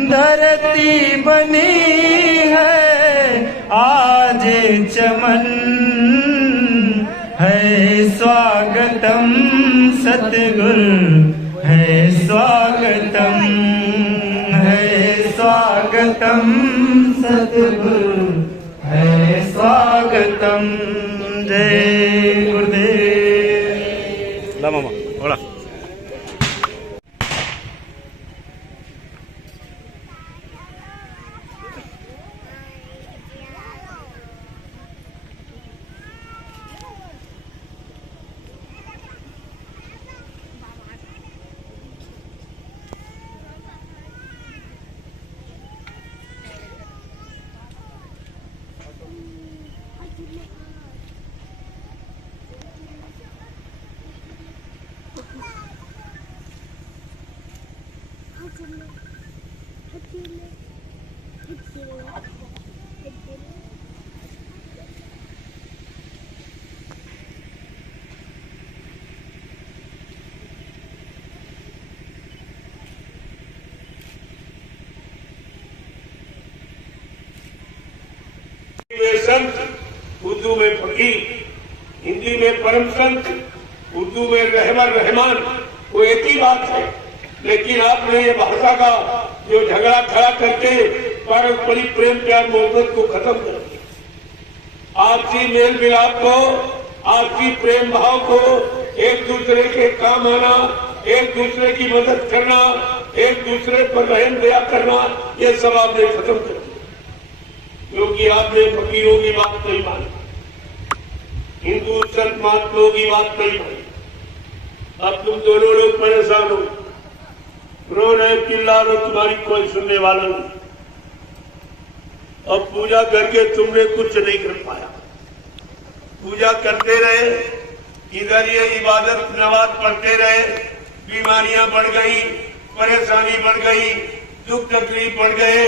धरती बनी है आज चमन है स्वागतम सतगुरु है स्वागतम सतगुरु है स्वागतम। जय गुरुदेव। ला मामा बोला। संत, उर्दू में फकीर, हिंदी में परम संत, उर्दू में रहमान रहमान, वो एक ही बात है। लेकिन आपने ये भाषा का जो झगड़ा खड़ा करके पारस्परिक प्रेम प्यार मोहब्बत को खत्म कर दिया। आपसी मेल मिलाप को, आपसी प्रेम भाव को, एक दूसरे के काम आना, एक दूसरे की मदद करना, एक दूसरे पर रहम दया करना, ये सब आपने खत्म कर दिया। क्योंकि आपने फकीरों की बात नहीं मानी, हिंदू संत महात्माओं की बात नहीं मानी। अब तुम दोनों लोग परेशान हो, रो रहे, चिल्ला रहे, तुम्हारी कोई सुनने वाला नहीं। अब पूजा करके तुमने कुछ नहीं कर पाया। पूजा करते रहे, इधर ये इबादत नमाज पढ़ते रहे, बीमारियां बढ़ गई, परेशानी बढ़ गई, दुख तकलीफ बढ़ गए,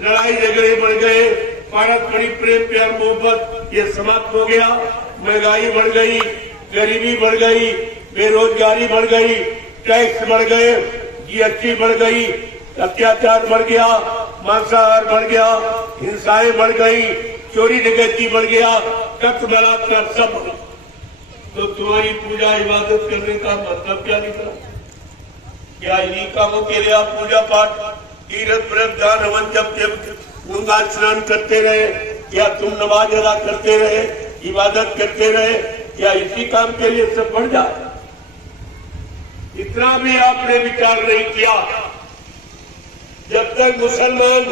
लड़ाई झगड़े बढ़ गए, पारस्परिक प्रेम प्यार मोहब्बत ये समाप्त हो गया। महंगाई बढ़ गई, गरीबी बढ़ गई, बेरोजगारी बढ़ गई, टैक्स बढ़ गए, जीएसटी बढ़ गई, अत्याचार बढ़ गया, मांसाहार बढ़ गया, हिंसाएं बढ़ गई, चोरी डकैती बढ़ गया, कत्ल बलात्कार सब। तो तुम्हारी पूजा इबादत करने का मतलब क्या निकला? क्या इन्हीं कामों के लिए आप पूजा पाठ, तीर्थ व्रत दान हवन जब गंगा स्नान करते रहे? क्या तुम नमाज अदा करते रहे, इबादत करते रहे? क्या इसी काम के लिए सब बढ़ जाए? इतना भी आपने विचार नहीं किया। जब तक मुसलमान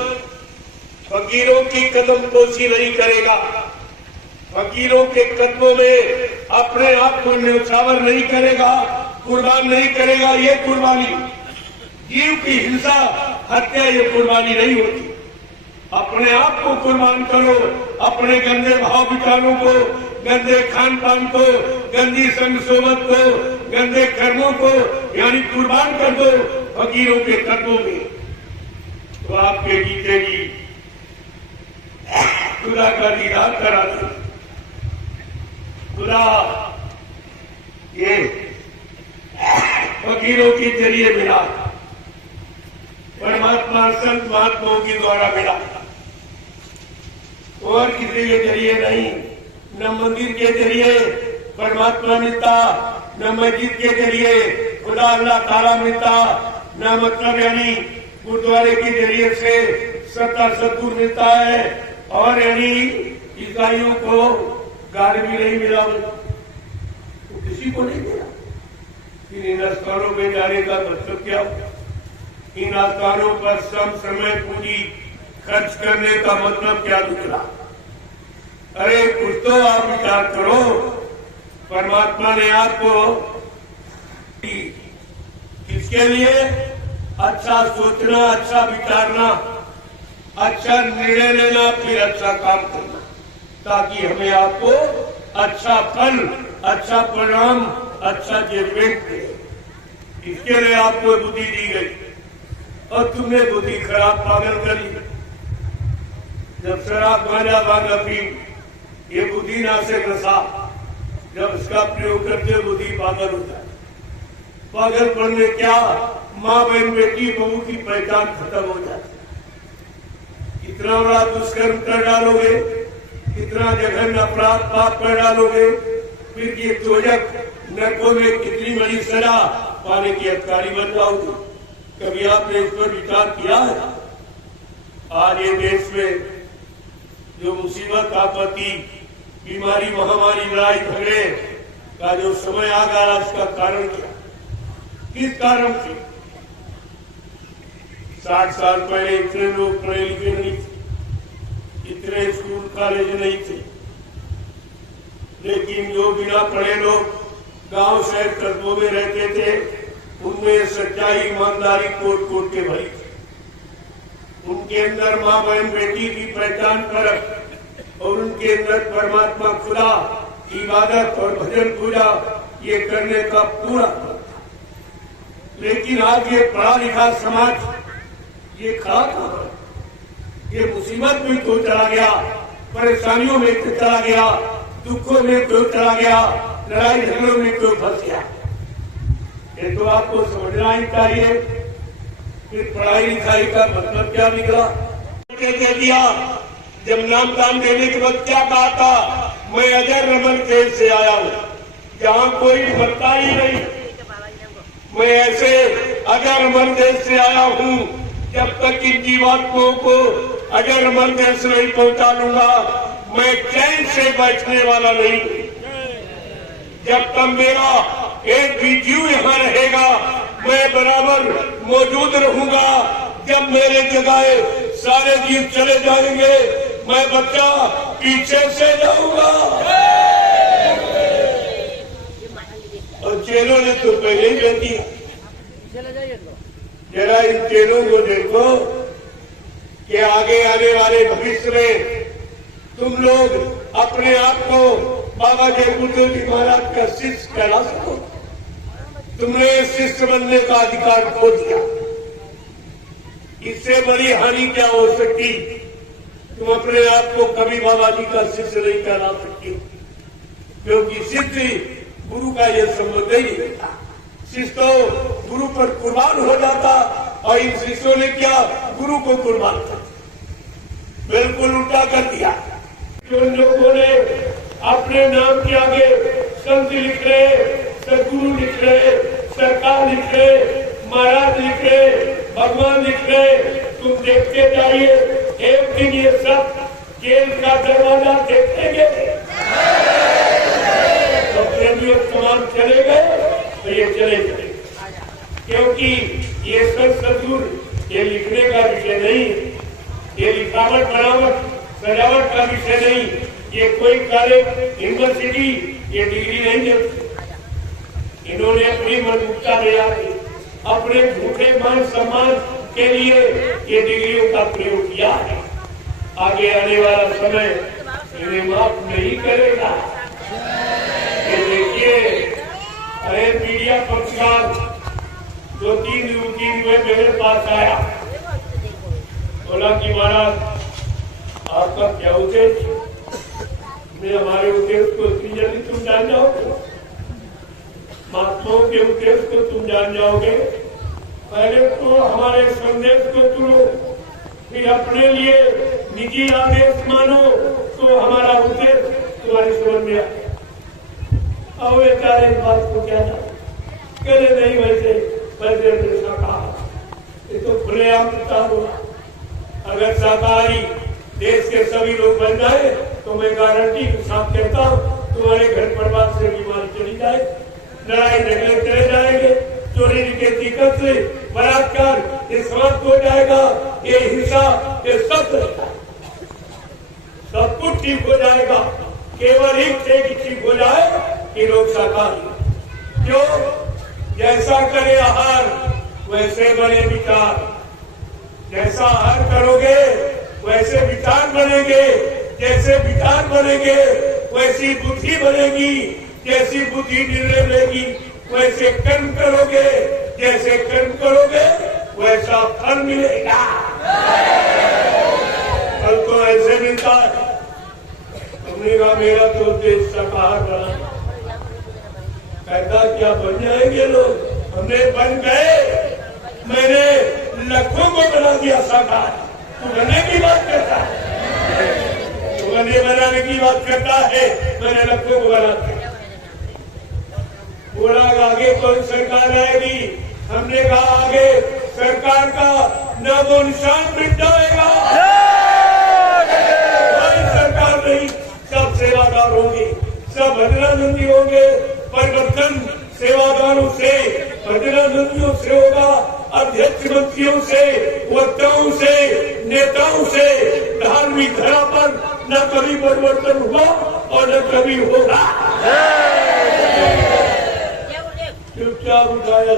फकीरों की कदम पोशी नहीं करेगा, फकीरों के कदमों में अपने आप को न्यौछावर नहीं करेगा, कुर्बान नहीं करेगा, ये कुर्बानी, जीव की हिंसा हत्या, ये कुर्बानी नहीं होती। अपने आप को कुर्बान करो, अपने गंदे भाव विचारों को, गंदे खान पान को, गंदी संग सोबत को, गंदे कर्मों को यानी कुर्बान कर दो फकीरों के कदमों में, तो आपके जीतेगी खुदा का दीदार करा दो। खुदा ये फकीरों के जरिए मिला, परमात्मा संत महात्माओं के द्वारा मिला, और किसी के जरिए नहीं। न मंदिर के जरिए परमात्मा मिलता, न मस्जिद के जरिए खुदा अल्लाह ताला मिलता, न मतलब यानी गुरुद्वारे के जरिए से सत्ता सतगुरु मिलता है, और यानी ईसाइयों को गार भी नहीं मिला, तो किसी को नहीं मिला। इन स्थानों में जाने का मतलब क्या? इन स्थानों पर समय पूंजी खर्च करने का मतलब क्या निकला? अरे कुछ तो आप विचार करो। परमात्मा ने आपको किसके लिए? अच्छा सोचना, अच्छा विचारना, अच्छा निर्णय लेना, फिर अच्छा काम करना, ताकि हमें आपको अच्छा फल, अच्छा परिणाम, अच्छा जजमेंट दे। इसके लिए आपको बुद्धि दी गई, और तुमने बुद्धि खराब पागल करी। जब शराब गांजा भांग अफीम ये बुद्धि ना से नशा, जब इसका प्रयोग करते बुद्धि पागल हो जाए। पागलपन में क्या? माँ बहन बेटी बहू की पहचान खत्म हो जाती है। कितना बड़ा दुष्कर्म कर डालोगे, कितना जघन्य अपराध पाप कर डालोगे, फिर ये दोजख नरकों में कितनी बड़ी सजा पाने की अधिकारी बन जाओगे। कभी आपने इस पर विचार किया है? आज ये देश में जो मुसीबत, आपत्ति, बीमारी, महामारी, लड़ाई झगड़े का जो समय आ गया, इसका कारण क्या? किस कारण से? 60 साल पहले इतने लोग पढ़े लिखे नहीं थे, इतने स्कूल कॉलेज नहीं थे, लेकिन जो बिना पढ़े लोग गांव शहर कस्बों में रहते थे, उनमें सच्चाई, ईमानदारी कोट कोट के भरी थी। उनके अंदर माँ बहन बेटी की पहचान फर्क और उनके अंदर परमात्मा खुदा इबादत और भजन पूजा ये करने का पूरा। लेकिन आज ये पढ़ा लिखा समाज ये खड़ा था, ये मुसीबत में क्यों चला गया, परेशानियों में क्यों चला गया, दुखों में क्यों चला गया, लड़ाई झगड़ों में क्यों फंस गया? ये तो आपको समझना ही चाहिए। फिर पढ़ाई लिखाई का मतलब क्या निकला? दे दिया। जब नाम दान देने के बाद क्या कहा था? मैं अजर रमन देश से आया हूँ, जहाँ कोई मरता ही नहीं। मैं ऐसे अजर रमन देश से आया हूँ, जब तक इन जीवात्माओं को अजर रमन देश नहीं पहुँचा लूंगा, मैं चैन से बैठने वाला नहीं। जब तक मेरा एक भी जीव यहाँ रहेगा, मैं बराबर मौजूद रहूंगा। जब मेरे जगह सारे जीव चले जाएंगे, मैं बच्चा पीछे से जाऊंगा। और चेलों ने तो पहले ही कह दिया। जरा इन चेलों को देखो कि आगे आने वाले भविष्य में तुम लोग अपने आप को बाबा जय गुरुदेव जी महाराज का शिष्य कहला सको। तुमने शिष्य बनने का अधिकार खो दिया। इससे बड़ी हानि क्या हो सकती? तुम अपने आप को कभी बाबा जी का शिष्य नहीं कहला सकती, क्योंकि शिष्य गुरु का यह संबंध ही नहीं था। शिष्य तो गुरु पर कुर्बान हो जाता, और इन शिष्यों ने क्या गुरु को कुर्बान कर दिया, बिल्कुल उल्टा कर दिया। जो लोगों ने अपने नाम के आगे संत लिख रहे, सदगुरु लिख रहे, सरकार लिख रहे, महाराज लिख रहे, भगवान लिख रहे, तुम देखते जाइए, एक दिन ये सब जेल का दरवाजा देखेंगे। तो प्रेमियों तमाम चले गए तो ये चले गए, क्योंकि ये सब सदगुरु ये लिखने का विषय नहीं, ये लिखावट बनावट सजावट का विषय नहीं, ये कोई कॉलेज यूनिवर्सिटी ये डिग्री नहीं देती। इन्होंने अपनी मनमुक्ता तैयार की, अपने झूठे मान सम्मान के लिए ये डिग्रियों का प्रयोग किया है। आगे आने वाला समय इन्हें माफ नहीं करेगा। ये देखिए, अरे मीडिया पत्रकार 2-3 दिन में मेरे पास आया, बोला कि महाराज आपका क्या उद्देश्य? मैं हमारे उद्देश्य को इतनी जल्दी तुम जान जाओगे? महात्माओं के उद्देश्य को तुम जान जाओगे? पहले तो हमारे संदेश को सुनो, फिर अपने लिए निजी आदेश मानो, तो हमारा उद्देश्य तुम्हारी समझ में आए। अब बेचारे इस बात को क्या जाए, कहने नहीं वैसे ऐसा कहा, ये तो खुलेआम प्रचार होगा। अगर शाकाहारी देश के सभी लोग बन जाए तो मैं गारंटी के साथ कहता हूँ, तुम्हारे घर परिवार से बीमारी चली जाए, लड़ाई झगड़े चले जाएंगे, चोरी डकैती से बलात्कार ये समाप्त हो जाएगा, ये हिंसा ये सब कुछ ठीक हो जाएगा। केवल एक ठीक हो जाए कि लोग शाकाहारी। क्यों? जैसा करे आहार वैसे बने विचार, जैसा आहार करोगे वैसे विचार बनेंगे, जैसे विचार बनेंगे वैसी बुद्धि बनेगी, जैसी बुद्धि निर्णय लेगी वैसे कर्म करोगे, जैसे कर्म करोगे वैसा फल मिलेगा। फल तो ऐसे मिलता है। तुमने कहा मेरा तो उद्देश्य शाकाहार बना, कहता क्या बन जाएंगे लोग? हमने बन गए, मैंने लाखों को बना दिया शाकाहार। तू गले की बात करता है, तू गले बनाने की बात करता है, मैंने लखों को बनाते बोला आगे कौन सरकार आएगी, हमने कहा आगे सरकार का नामो निशान मिट जाएगा, कोई सरकार नहीं, सब सेवादार होंगे, सब भजनानंदी होंगे, परिवर्तन सेवादारों से भजनानंदियों से होगा, अध्यक्ष मंत्रियों से, वक्ताओं से, नेताओं से। धार्मिक धरा पर न कभी परिवर्तन हुआ और न कभी होगा। चुपचाप उठाया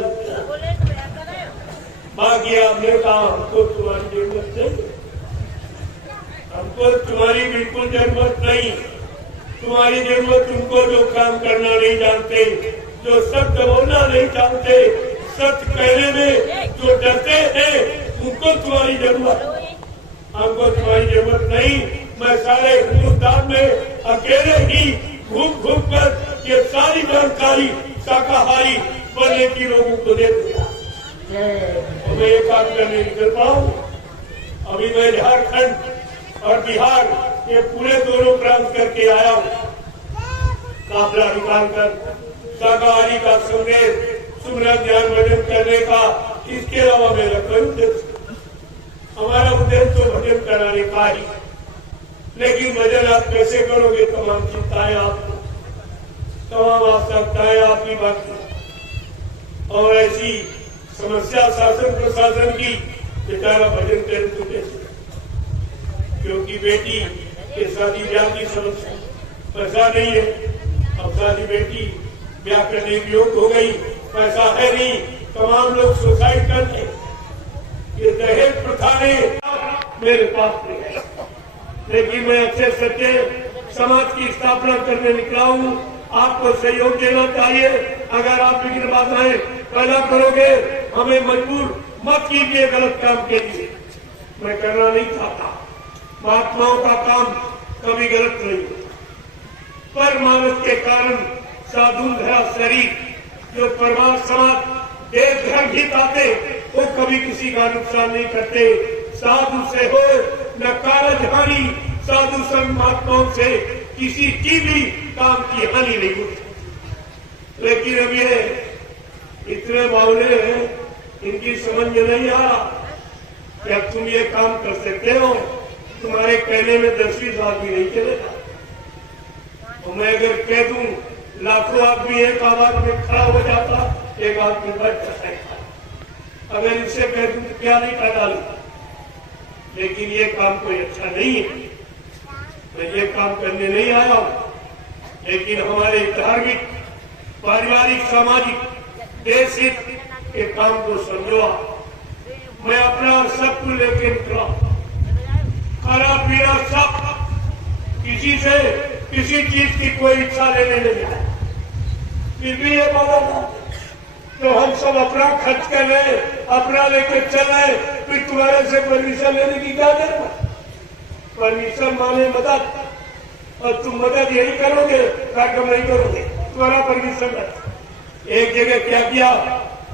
बाकी आपने कहा हमको तुम्हारी जरूरत नहीं, हमको तुम्हारी बिल्कुल जरूरत नहीं, तुम्हारी जरूरत तुमको जो काम करना नहीं जानते, जो सत्य बोलना नहीं जानते, सत्य कहने में जो डरते हैं, उनको तुम्हारी जरूरत, हमको तुम्हारी जरूरत नहीं। मैं सारे हिंदुस्तान में अकेले ही घूम घूम कर ये सारी जानकारी शाकाहारी बनने की लोगों को दे दूंगा। और मैं ये काम करने निकल पड़ा हूँ। अभी मैं झारखंड और बिहार ये पूरे दोनों प्रांत करके आया हूँ, काफिला निकाल कर शाकाहारी का संदेश सुमरन ध्यान भजन करने का। इसके अलावा मेरा कोई उद्देश्य, हमारा उद्देश्य तो भजन कराने का ही, लेकिन भजन आप कैसे करोगे, तमाम चिंताएं आपको, तमाम आवश्यकताएं आपकी बाकी, और ऐसी समस्या शासन प्रशासन की, बेचारा भजन करे तो कैसे, क्योंकि बेटी के शादी ब्याह की समस्या, पैसा नहीं है, अब शादी बेटी ब्याह करने की योग्य हो गई, पैसा है नहीं, तमाम लोग सुसाइड करते, ये दहेज प्रथा ने मेरे पास नहीं है, लेकिन मैं अच्छे सच्चे समाज की स्थापना करने निकला हूँ। आपको सहयोग देना चाहिए। अगर आप विघ्न बाधाएं पैदा करोगे, हमें मजबूर मत कीजिए गलत काम के लिए, मैं करना नहीं चाहता। महात्माओं का काम कभी गलत नहीं, पर मानस के कारण साधु धरा शरीर जो परमार समाज देश धर्म ही चाहते, वो कभी किसी का नुकसान नहीं करते। साधु से हो न कारज हानि, साधु संत महात्माओं से किसी की भी काम की हानि नहीं होती। लेकिन अब ये इतने बावले हैं, इनकी समझ में नहीं आ रहा कि अब तुम ये काम कर सकते हो, तुम्हारे कहने में 10-20 आदमी नहीं चलेगा। तो मैं अगर कह दूं लाखों आदमी एक आवाज में खड़ा हो जाता, एक आदमी बैठ सकता। अगर इनसे कह दूं तो क्या नहीं कर डालू, लेकिन ये काम कोई अच्छा नहीं है, मैं ये काम करने नहीं आया हूं। लेकिन हमारे धार्मिक, पारिवारिक, सामाजिक, देश हित के काम को समझो। मैं अपना सब कुछ लेके निकला, खाना पीना सब, किसी से किसी चीज की कोई इच्छा लेने नहीं आया। फिर भी ये बात तो हम सब अपना खर्च कर रहे, अपना लेके चल रहे, फिर तुम्हारे से परमिशन लेने की क्या जरूरत? परमिशन माने मदद, और तुम मदद यही करोगे, काम नहीं करोगे, तुम्हारा परमिशन है। एक जगह क्या किया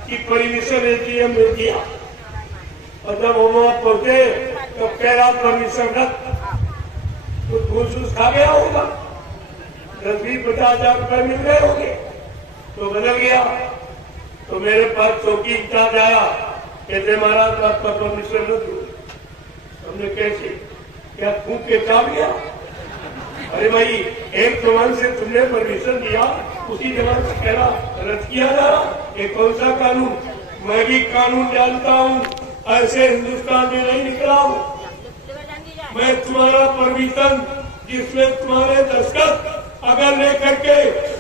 कि परमिशन एटीएम मिल गया, और जब हम वहां पहुंचे तो कह रहा परमिशन रख, कुछ घूस खा गया होगा, 10-20-50 हजार रुपए मिल गए होंगे, तो बदल गया। तो मेरे पास चौकी इंचार्ज आया, कहते महाराज आपका परमिशन न दो। हमने कैसे, क्या फूक के चाह गया? अरे भाई, एक जवान से तुमने परमिशन दिया, उसी जवान से कह रहा रद्द किया जा रहा, ये कौन सा कानून? मैं भी कानून जानता हूँ, ऐसे हिंदुस्तान में नहीं निकला हूँ। मैं तुम्हारा परमिशन जिसमें तुम्हारे दस्तखत अगर लेकर के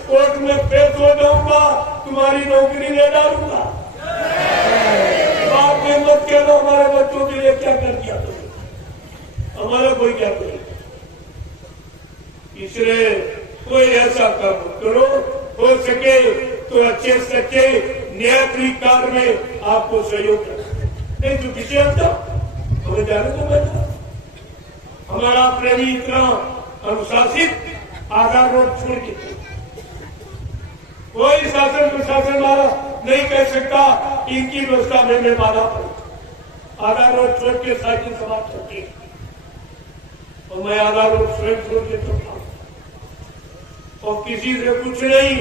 कोर्ट में पेश हो जाऊंगा, तुम्हारी नौकरी ले डालूंगा। बाप ने मत कह दो हमारे बच्चों के लिए क्या कर दिया तुमने, हमारा कोई क्या करे। इसलिए कोई ऐसा काम करो, हो सके तो अच्छे सच्चे न्यायिक कार्य में आपको सहयोग करें, नहीं तो किसी हद हमें जाने को बैठा। हमारा प्रेमी इतना अनुशासित, आधार रोड छोड़ के कोई शासन प्रशासन वाला नहीं कह सकता इनकी व्यवस्था में मैं बाधा पड़ू। आधा रोड छोड़ के साइकिल सवार होती है और मैं आधा रोड स्वयं छोड़ के चलता हूँ और किसी से कुछ नहीं।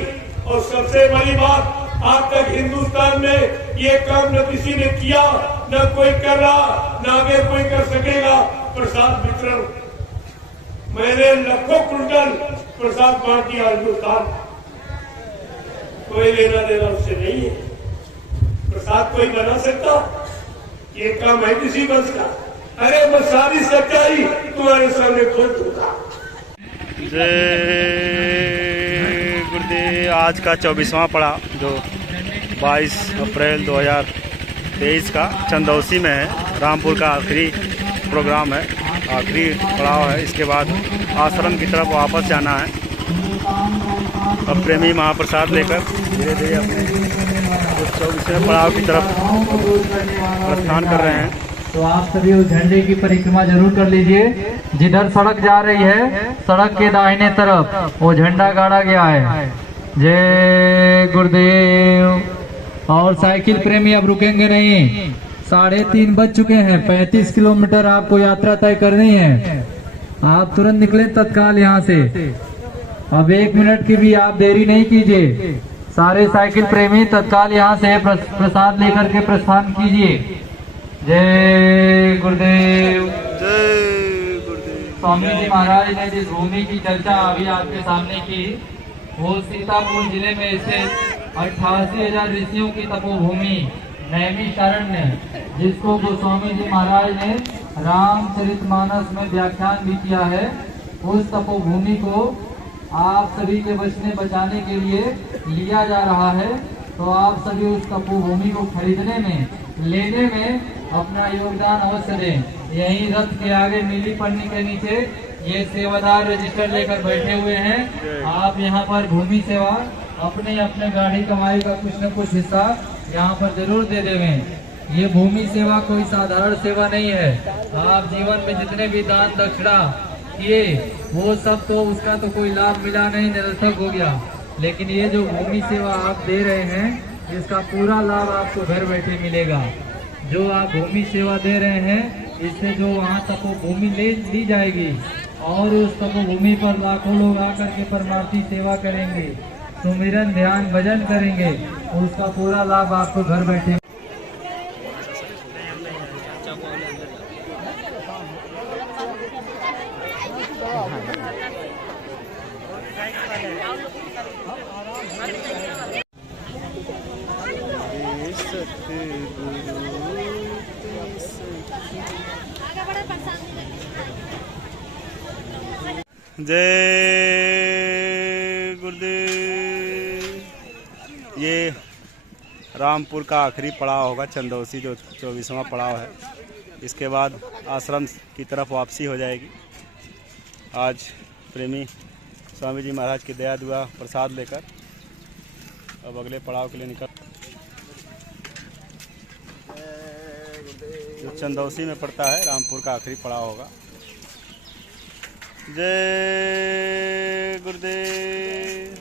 और सबसे बड़ी बात, आज तक हिंदुस्तान में ये काम न किसी ने किया, न कोई कर रहा, न आगे कोई कर सकेगा। प्रसाद वितरण, मैंने लाखों कुंटल प्रसाद बांट दिया हिंदुस्तान, कोई लेना देना उससे नहीं है। प्रसाद कोई बना सकता? ये काम है किसी बस का? अरे मैं सारी सच्चाई तुम्हारे सामने खोल दूंगा। जय गुरुदेव। आज का 24वां पड़ाव जो 22 अप्रैल 2023 का चंदौसी में है, रामपुर का आखिरी प्रोग्राम है, आखिरी पड़ाव है। इसके बाद आश्रम की तरफ वापस जाना है। अब प्रेमी महाप्रसाद लेकर धीरे धीरे अपने 24वें पड़ाव की तरफ प्रस्थान कर रहे हैं। तो आप सभी उस झंडे की परिक्रमा जरूर कर लीजिए। जिधर सड़क जा रही है, सड़क के दाहिने तरफ वो झंडा गाड़ा गया है। जय गुरुदेव। और साइकिल प्रेमी अब रुकेंगे नहीं, 3:30 बज चुके हैं। 35 किलोमीटर आपको यात्रा तय करनी है। आप तुरंत निकले तत्काल यहाँ से। अब 1 मिनट की भी आप देरी नहीं कीजिए। सारे साइकिल प्रेमी तत्काल यहाँ से प्रसाद लेकर के प्रस्थान कीजिए। जय गुरुदेव। जय गुरुदेव। स्वामी जी महाराज ने जिस भूमि की चर्चा अभी आपके सामने की, वो सीतापुर जिले में स्थित 88,000 ऋषियों की तपोभूमि नैमिषारण्य, जिसको गोस्वामी जी महाराज ने रामचरितमानस में व्याख्यान भी किया है, उस तपोभूमि को आप सभी के बचने बचाने के लिए लिया जा रहा है। तो आप सभी उस तपोभूमि को खरीदने में, लेने में अपना योगदान अवश्य दें। यहीं रथ के आगे नीली पन्नी के नीचे ये सेवादार रजिस्टर लेकर बैठे हुए हैं। आप यहाँ पर भूमि सेवा अपने अपने गाड़ी कमाई का कुछ न कुछ हिस्सा यहाँ पर जरूर दे देवें। ये भूमि सेवा कोई साधारण सेवा नहीं है। आप जीवन में जितने भी दान दक्षिणा किए, वो सब तो उसका तो कोई लाभ मिला नहीं, निरर्थक हो गया। लेकिन ये जो भूमि सेवा आप दे रहे हैं, इसका पूरा लाभ आपको घर बैठे मिलेगा। जो आप भूमि सेवा दे रहे हैं, इससे जो वहाँ तपोभूमि ली जाएगी और उस तपोभूमि पर लाखों लोग आकर के परमार्थी सेवा करेंगे, सुमिरन ध्यान भजन करेंगे, उसका पूरा लाभ आपको घर बैठे। जय गुरुदेव। ये रामपुर का आखिरी पड़ाव होगा, चंदौसी जो 24वां पड़ाव है। इसके बाद आश्रम की तरफ वापसी हो जाएगी। आज प्रेमी स्वामी जी महाराज की दया दुआ प्रसाद लेकर अब अगले पड़ाव के लिए निकल, जो चंदौसी में पड़ता है, रामपुर का आखिरी पड़ाव होगा। जय गुरुदेव।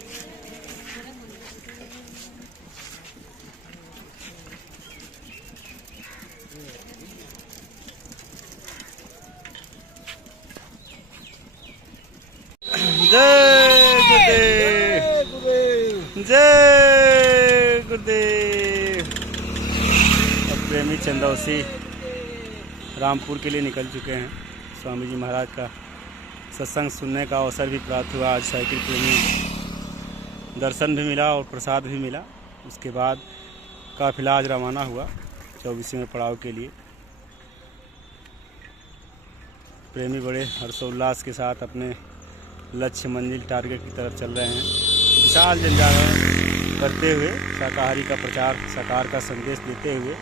जय गुरुदेव। जय गुरुदेव। अब प्रेमी चंदौसी रामपुर के लिए निकल चुके हैं। स्वामी जी महाराज का सत्संग सुनने का अवसर भी प्राप्त हुआ। आज साइकिल प्रेमी दर्शन भी मिला और प्रसाद भी मिला। उसके बाद काफिला आज रवाना हुआ 24वें पड़ाव के लिए। प्रेमी बड़े हर्षोल्लास के साथ अपने लक्ष्य मंजिल टारगेट की तरफ चल रहे हैं। विशाल जनजागरण करते हुए शाकाहारी का प्रचार, साकार का संदेश देते हुए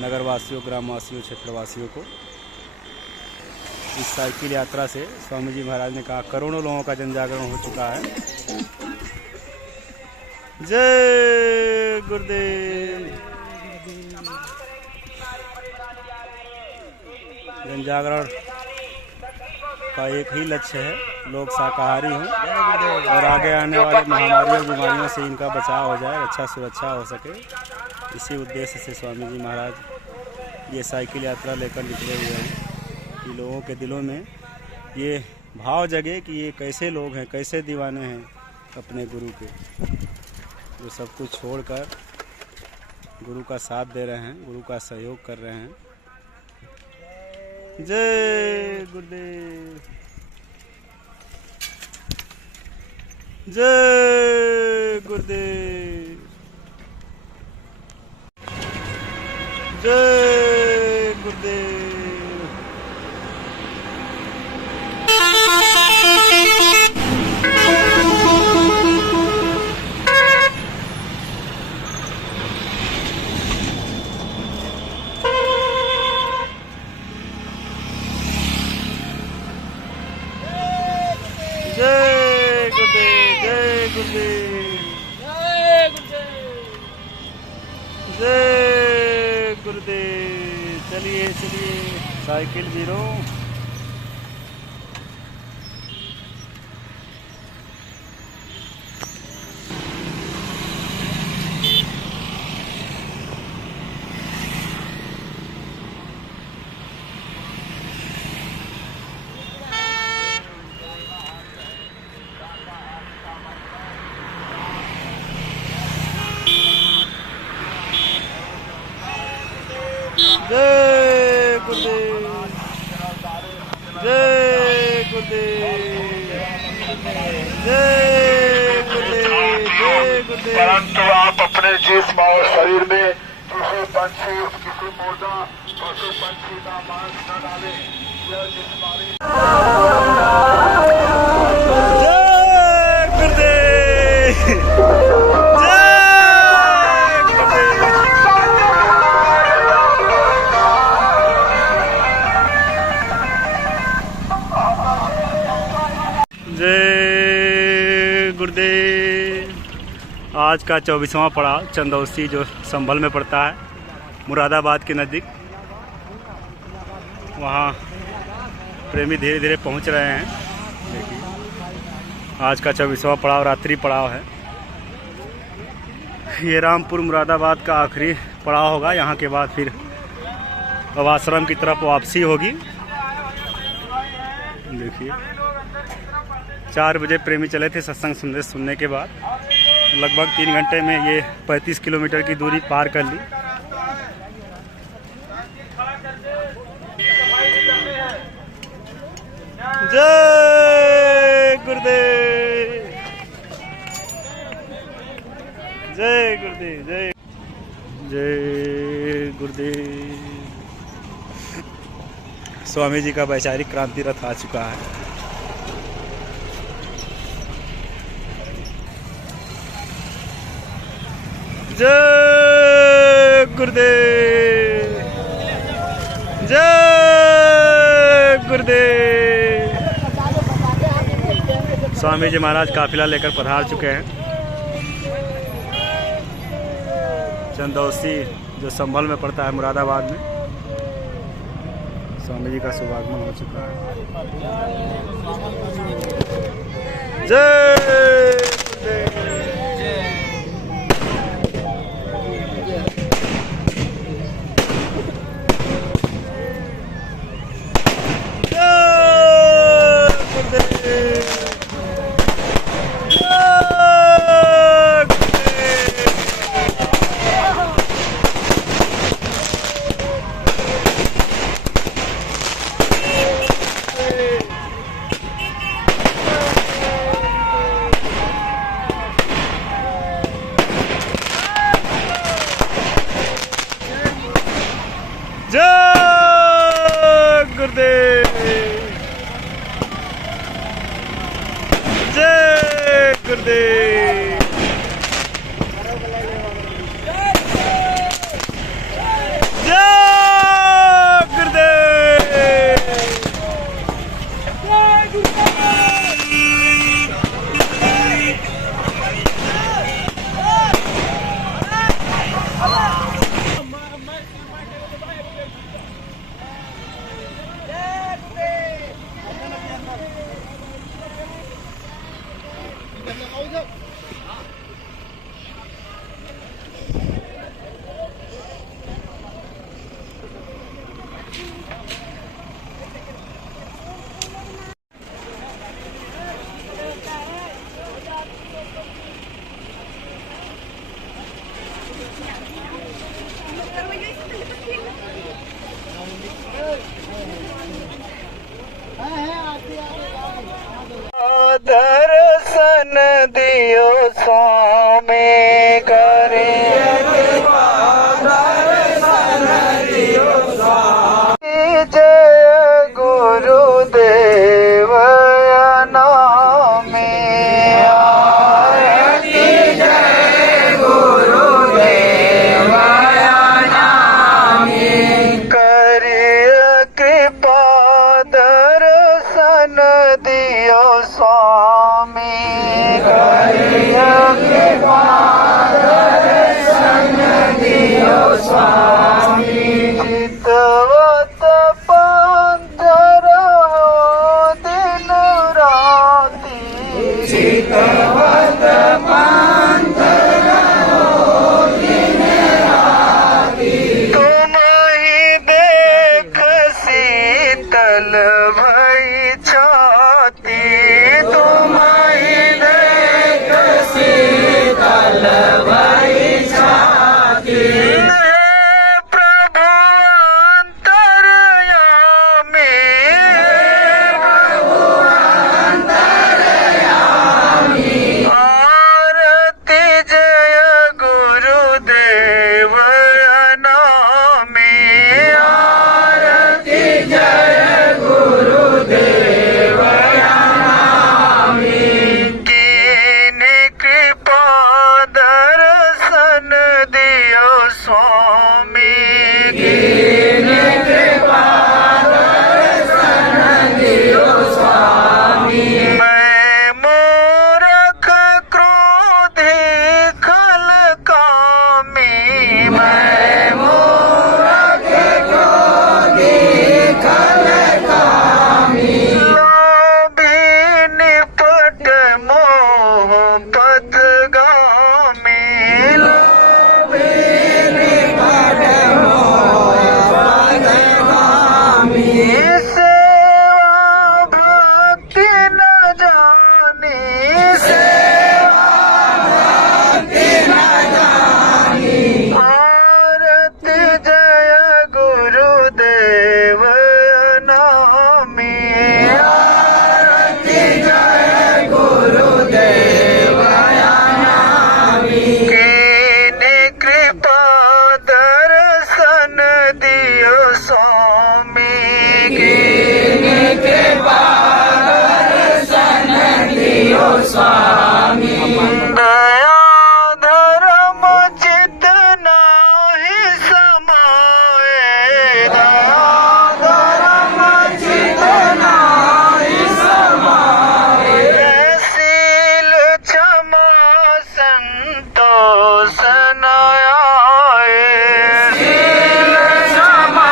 नगरवासियों, ग्रामवासियों, क्षेत्रवासियों को इस साइकिल यात्रा से स्वामी जी महाराज ने कहा करोड़ों लोगों का जनजागरण हो चुका है। जय गुरुदेव। जनजागरण का एक ही लक्ष्य है, लोग शाकाहारी हों और आगे आने वाले महामारियों बीमारियों से इनका बचाव हो जाए, अच्छा सुरक्षा हो सके। इसी उद्देश्य से स्वामी जी महाराज ये साइकिल यात्रा लेकर निकले हुए हैं कि लोगों के दिलों में ये भाव जगे कि ये कैसे लोग हैं, कैसे दीवाने हैं अपने गुरु के, जो सब कुछ छोड़कर गुरु का साथ दे रहे हैं, गुरु का सहयोग कर रहे हैं। जय गुरुदेव, जय गुरुदेव, जय गुरुदेव। जय गुरुदेव, जय गुरुदेव, जय गुरुदेव। चलिए चलिए साइकिल वीरों। जय गुरुदेव, जय गुरुदेव, जय गुरुदेव, जय गुरुदेव। परंतु आप अपने जिस्म और शरीर में किसी पंछी, किसी मुर्दा, पशु पंछी का मांस न डालें। यह जिस्मानी जय गुरुदेव, जय गुरुदेव। जय गुरुदेव। आज का 24वां पड़ाव चंदौसी जो संभल में पड़ता है, मुरादाबाद के नज़दीक। वहाँ प्रेमी धीरे धीरे पहुँच रहे हैं। देखिए आज का 24वां पड़ाव रात्रि पड़ाव है। ये रामपुर मुरादाबाद का आखिरी पड़ाव होगा। यहाँ के बाद फिर अब आश्रम की तरफ वापसी होगी। देखिए 4 बजे प्रेमी चले थे सत्संग सुनने के बाद। लगभग 3 घंटे में ये 35 किलोमीटर की दूरी पार कर ली। जय गुरुदेव, जय गुरुदेव, जय जय गुरुदेव। स्वामी जी का वैचारिक क्रांति रथ आ चुका है। जय गुरुदेव, जय गुरुदेव। स्वामी जी महाराज काफिला लेकर पधार चुके हैं। चंदौसी जो संभल में पड़ता है मुरादाबाद में, स्वामी जी का शुभागमन हो चुका है। जय गुरुदेव। दर्शन दियो स्वामी करिए कृपा दर्शन दियो स्वामी जय गुरुदेव नामे आरती जय गुरुदेव नामे करिए कृपा दर्शन दियो स्वामी करिए कृपा दर्शन दियो स्वामी चितवत पंथ रहो दिन राती चितवत पंथ रहो दिन राती तुम ही देख शीतल भई छाती तुम ही देख शीतल भई छाती प्रभु अंतर्यामी प्रभु अंतर्यामी आरती जय गुरुदेव नामी आरती जय गुरुदेव नामी कीनी कृपा दर्शन दियो स्वामी कीनी कृपा दर्शन दियो स्वामी मैं मूर्ख क्रोधी खल कामी मैं मूर्ख क्रोधी खल कामी लोभी निपट मोह पथगामी लोभी निपट मोह पथगामी सेवा भक्ति न जानी सेवा भक्ति न जानी आरती जय गुरुदेव नामी आरती जय गुरुदेव नामी कीनी कृपा दर्शन दियो स्वामी कीनी कृपा दर्शन दियो स्वामी दया धर्म चित नाही समाए दया धर्म चित नाही समाए शील क्षमा संतोष न आए शील क्षमा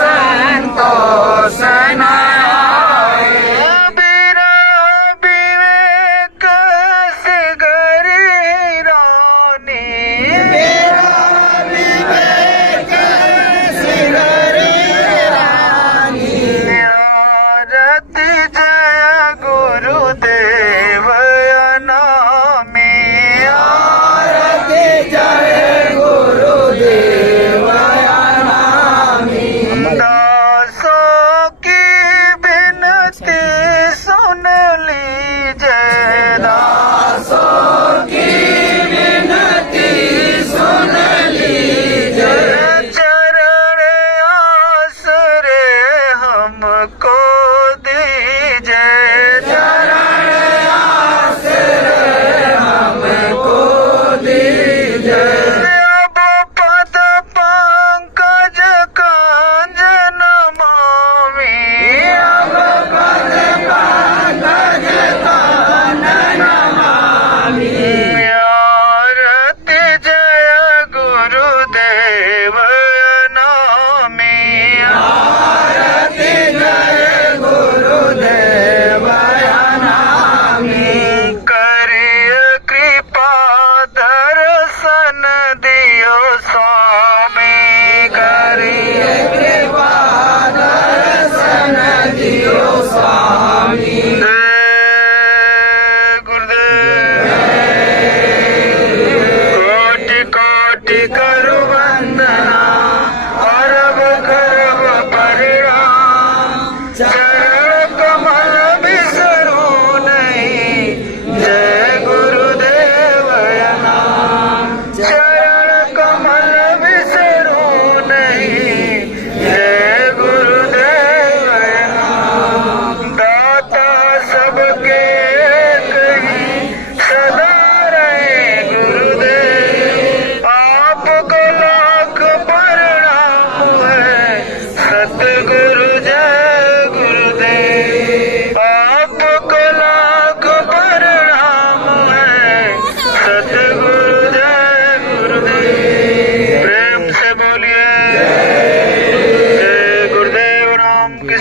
संतोष न आए विरह विवेक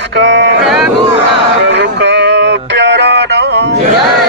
जिसका प्रभु का प्यारा नाम